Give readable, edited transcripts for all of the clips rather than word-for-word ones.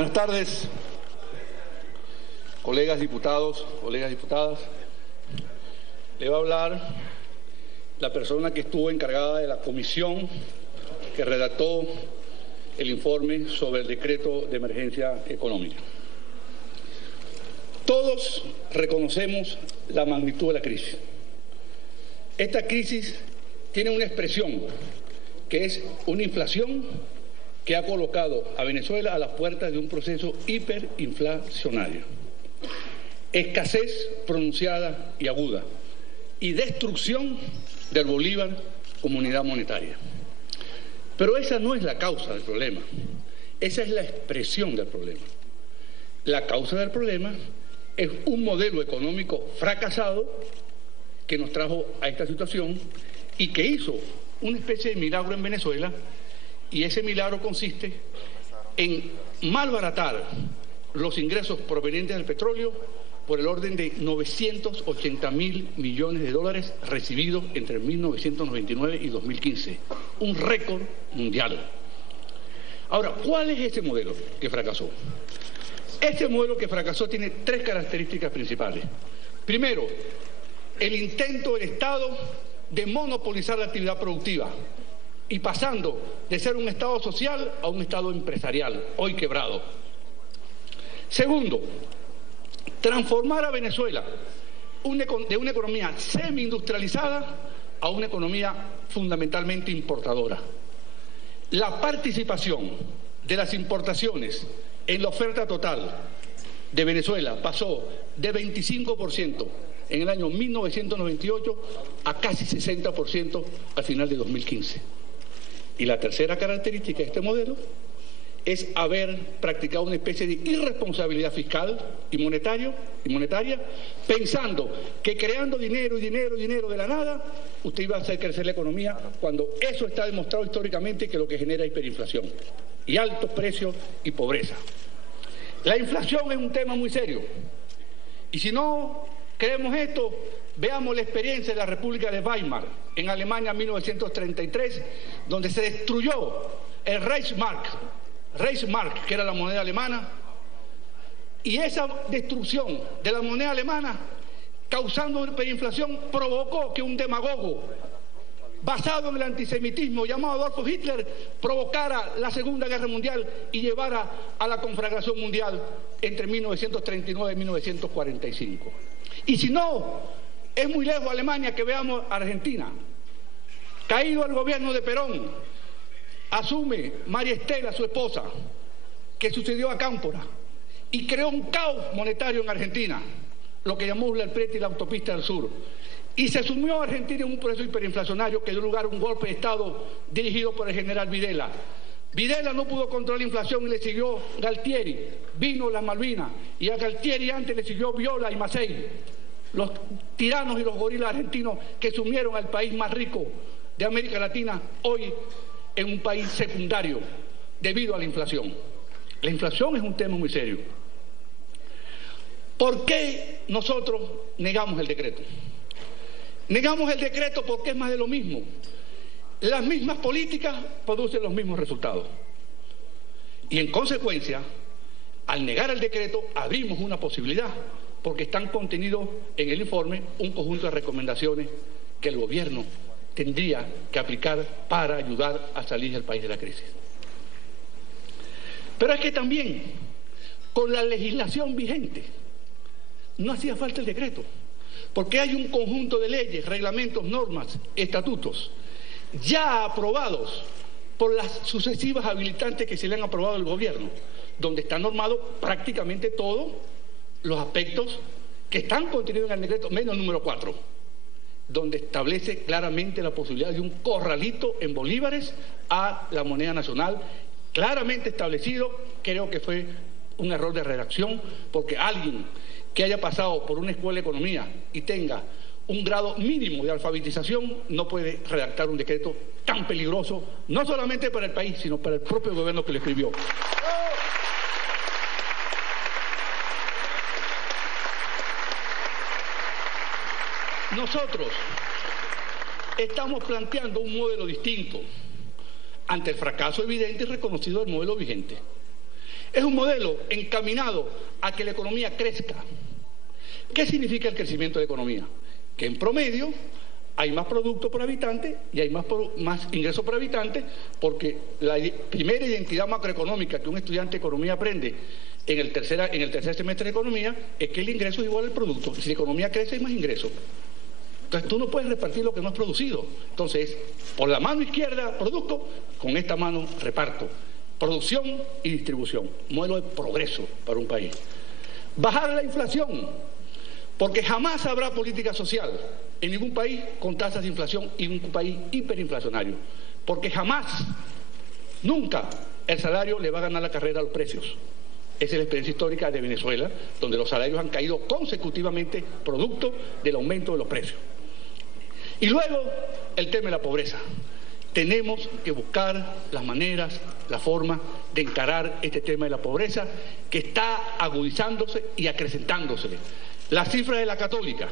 Buenas tardes, colegas diputados, colegas diputadas. Le va a hablar la persona que estuvo encargada de la comisión que redactó el informe sobre el decreto de emergencia económica. Todos reconocemos la magnitud de la crisis. Esta crisis tiene una expresión que es una inflación que ha colocado a Venezuela a las puertas de un proceso hiperinflacionario. Escasez pronunciada y aguda y destrucción del Bolívar como unidad monetaria. Pero esa no es la causa del problema, esa es la expresión del problema. La causa del problema es un modelo económico fracasado que nos trajo a esta situación y que hizo una especie de milagro en Venezuela, y ese milagro consiste en malbaratar los ingresos provenientes del petróleo por el orden de 980.000 millones de dólares recibidos entre 1999 y 2015, un récord mundial. Ahora, ¿cuál es ese modelo que fracasó? Este modelo que fracasó tiene tres características principales. Primero, el intento del Estado de monopolizar la actividad productiva y pasando de ser un Estado social a un Estado empresarial, hoy quebrado. Segundo, transformar a Venezuela de una economía semi-industrializada a una economía fundamentalmente importadora. La participación de las importaciones en la oferta total de Venezuela pasó de 25% en el año 1998 a casi 60% al final de 2015. Y la tercera característica de este modelo es haber practicado una especie de irresponsabilidad fiscal y monetaria, pensando que creando dinero de la nada, usted iba a hacer crecer la economía, cuando eso está demostrado históricamente que lo que genera es hiperinflación y altos precios y pobreza. La inflación es un tema muy serio. Y si no creemos esto, veamos la experiencia de la República de Weimar en Alemania en 1933, donde se destruyó el Reichsmark, que era la moneda alemana, y esa destrucción de la moneda alemana, causando hiperinflación, provocó que un demagogo basado en el antisemitismo llamado Adolf Hitler provocara la Segunda Guerra Mundial y llevara a la conflagración mundial entre 1939 y 1945. Y si no, es muy lejos Alemania que veamos a Argentina. Caído el gobierno de Perón, asume María Estela, su esposa, que sucedió a Cámpora, y creó un caos monetario en Argentina, lo que llamó el Preti y la autopista del sur. Y se sumió a Argentina en un proceso hiperinflacionario que dio lugar a un golpe de Estado dirigido por el general Videla. Videla no pudo controlar la inflación y le siguió Galtieri, vino las Malvinas, y a Galtieri antes le siguió Viola y Macei, los tiranos y los gorilas argentinos que sumieron al país más rico de América Latina, hoy en un país secundario debido a la inflación. La inflación es un tema muy serio. ¿Por qué nosotros negamos el decreto? Negamos el decreto porque es más de lo mismo. Las mismas políticas producen los mismos resultados. Y en consecuencia, al negar el decreto, abrimos una posibilidad, porque están contenidos en el informe un conjunto de recomendaciones que el gobierno tendría que aplicar para ayudar a salir del país de la crisis. Pero es que también, con la legislación vigente, no hacía falta el decreto, porque hay un conjunto de leyes, reglamentos, normas, estatutos, ya aprobados por las sucesivas habilitantes que se le han aprobado al gobierno, donde está normado prácticamente todos los aspectos que están contenidos en el decreto, menos el número 4, donde establece claramente la posibilidad de un corralito en bolívares a la moneda nacional, claramente establecido. Creo que fue un error de redacción, porque alguien que haya pasado por una escuela de economía y tenga un grado mínimo de alfabetización no puede redactar un decreto tan peligroso, no solamente para el país, sino para el propio gobierno que lo escribió. Nosotros estamos planteando un modelo distinto ante el fracaso evidente y reconocido del modelo vigente. Es un modelo encaminado a que la economía crezca. ¿Qué significa el crecimiento de la economía? Que en promedio hay más producto por habitante y hay más ingresos por habitante, porque la primera identidad macroeconómica que un estudiante de economía aprende en el tercer semestre de economía es que el ingreso es igual al producto. Si la economía crece, hay más ingresos. Entonces tú no puedes repartir lo que no has producido. Entonces, por la mano izquierda producto, con esta mano reparto. Producción y distribución. Modelo de progreso para un país. Bajar la inflación, porque jamás habrá política social en ningún país con tasas de inflación y un país hiperinflacionario. Porque jamás, nunca, el salario le va a ganar la carrera a los precios. Esa es la experiencia histórica de Venezuela, donde los salarios han caído consecutivamente producto del aumento de los precios. Y luego, el tema de la pobreza. Tenemos que buscar las maneras, la forma de encarar este tema de la pobreza que está agudizándose y acrecentándose. Las cifras de la Católica,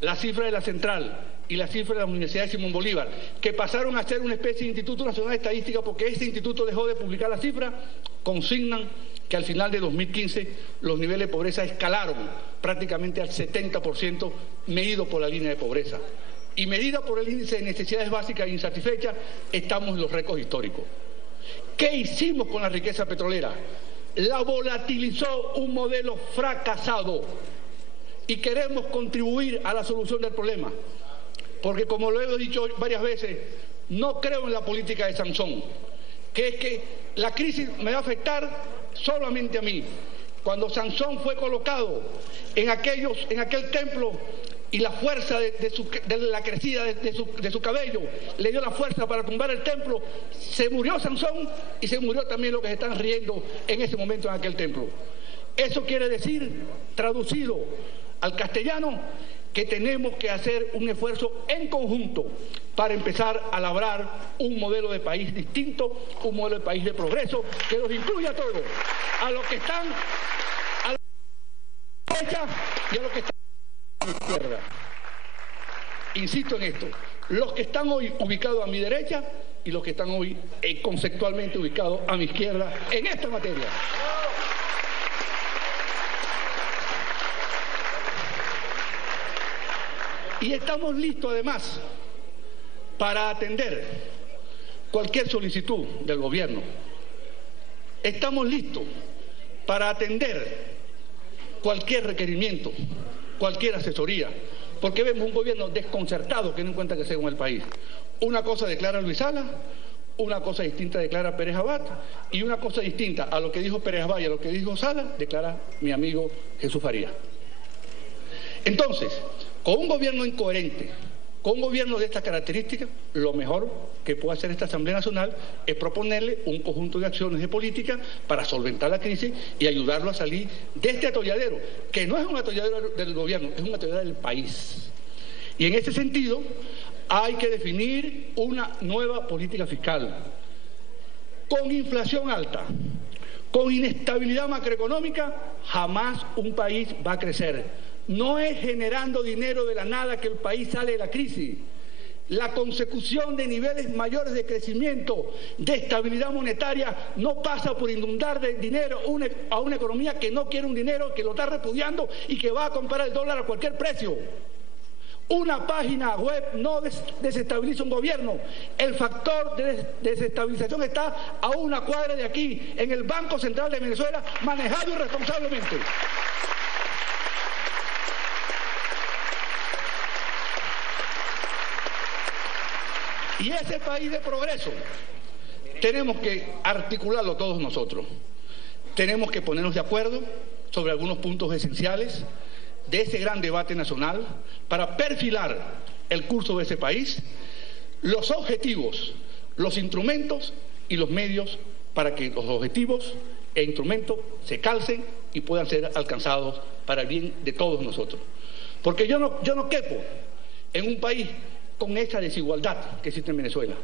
las cifras de la Central y las cifras de la Universidad de Simón Bolívar, que pasaron a ser una especie de Instituto Nacional de Estadística porque este instituto dejó de publicar las cifras, consignan que al final de 2015 los niveles de pobreza escalaron prácticamente al 70% medido por la línea de pobreza. Y medida por el índice de necesidades básicas e insatisfechas, estamos en los récords históricos. ¿Qué hicimos con la riqueza petrolera? La volatilizó un modelo fracasado y queremos contribuir a la solución del problema. Porque como lo he dicho varias veces, no creo en la política de Sansón, que es que la crisis me va a afectar solamente a mí. Cuando Sansón fue colocado en aquel templo y la fuerza de la crecida de su cabello le dio la fuerza para tumbar el templo, se murió Sansón y se murió también los que se están riendo en ese momento en aquel templo. Eso quiere decir, traducido al castellano, que tenemos que hacer un esfuerzo en conjunto para empezar a labrar un modelo de país distinto, un modelo de país de progreso que los incluya a todos, a los que están a la derecha y a los que están a la izquierda. Insisto en esto, los que están hoy ubicados a mi derecha y los que están hoy conceptualmente ubicados a mi izquierda en esta materia. Y estamos listos, además, para atender cualquier solicitud del gobierno. Estamos listos para atender cualquier requerimiento, cualquier asesoría, porque vemos un gobierno desconcertado que no encuentra qué hacer con el país. Una cosa declara Luis Sala, una cosa distinta declara Pérez Abad, y una cosa distinta a lo que dijo Pérez Abad y a lo que dijo Sala declara mi amigo Jesús Farías. Entonces, con un gobierno incoherente, con un gobierno de estas características, lo mejor que puede hacer esta Asamblea Nacional es proponerle un conjunto de acciones de política para solventar la crisis y ayudarlo a salir de este atolladero, que no es un atolladero del gobierno, es un atolladero del país. Y en ese sentido, hay que definir una nueva política fiscal. Con inflación alta, con inestabilidad macroeconómica, jamás un país va a crecer. No es generando dinero de la nada que el país sale de la crisis. La consecución de niveles mayores de crecimiento, de estabilidad monetaria, no pasa por inundar de dinero a una economía que no quiere un dinero, que lo está repudiando y que va a comprar el dólar a cualquier precio. Una página web no desestabiliza un gobierno. El factor de desestabilización está a una cuadra de aquí, en el Banco Central de Venezuela, manejado irresponsablemente. Y ese país de progreso tenemos que articularlo todos nosotros. Tenemos que ponernos de acuerdo sobre algunos puntos esenciales de ese gran debate nacional para perfilar el curso de ese país, los objetivos, los instrumentos y los medios para que los objetivos e instrumentos se calcen y puedan ser alcanzados para el bien de todos nosotros. Porque yo no quepo en un país con esa desigualdad que existe en Venezuela.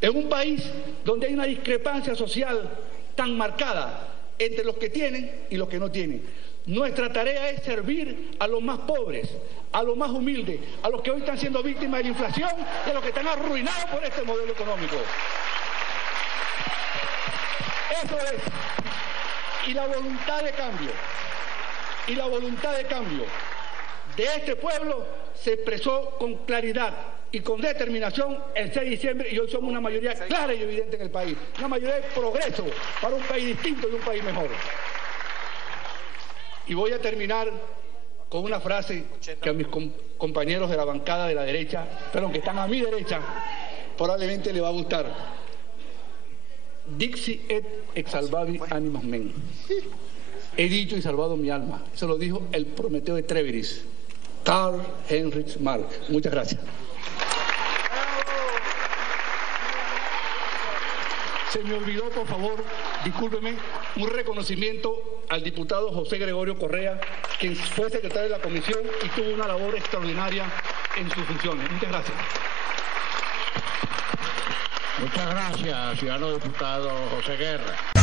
En un país donde hay una discrepancia social tan marcada entre los que tienen y los que no tienen. Nuestra tarea es servir a los más pobres, a los más humildes, a los que hoy están siendo víctimas de la inflación y a los que están arruinados por este modelo económico. Eso es. Y la voluntad de cambio de este pueblo se expresó con claridad y con determinación el 6 de diciembre, y hoy somos una mayoría clara y evidente en el país, una mayoría de progreso para un país distinto y un país mejor. Y voy a terminar con una frase que a mis compañeros de la bancada de la derecha, perdón, que están a mi derecha, probablemente le va a gustar. Dixi et exsalvavi animas mem. He dicho y salvado mi alma. Eso lo dijo el Prometeo de Treviris, Karl Heinrich Marx. Muchas gracias. Se me olvidó, por favor, discúlpeme, un reconocimiento al diputado José Gregorio Correa, quien fue secretario de la comisión y tuvo una labor extraordinaria en sus funciones. Muchas gracias. Muchas gracias, ciudadano diputado José Guerra.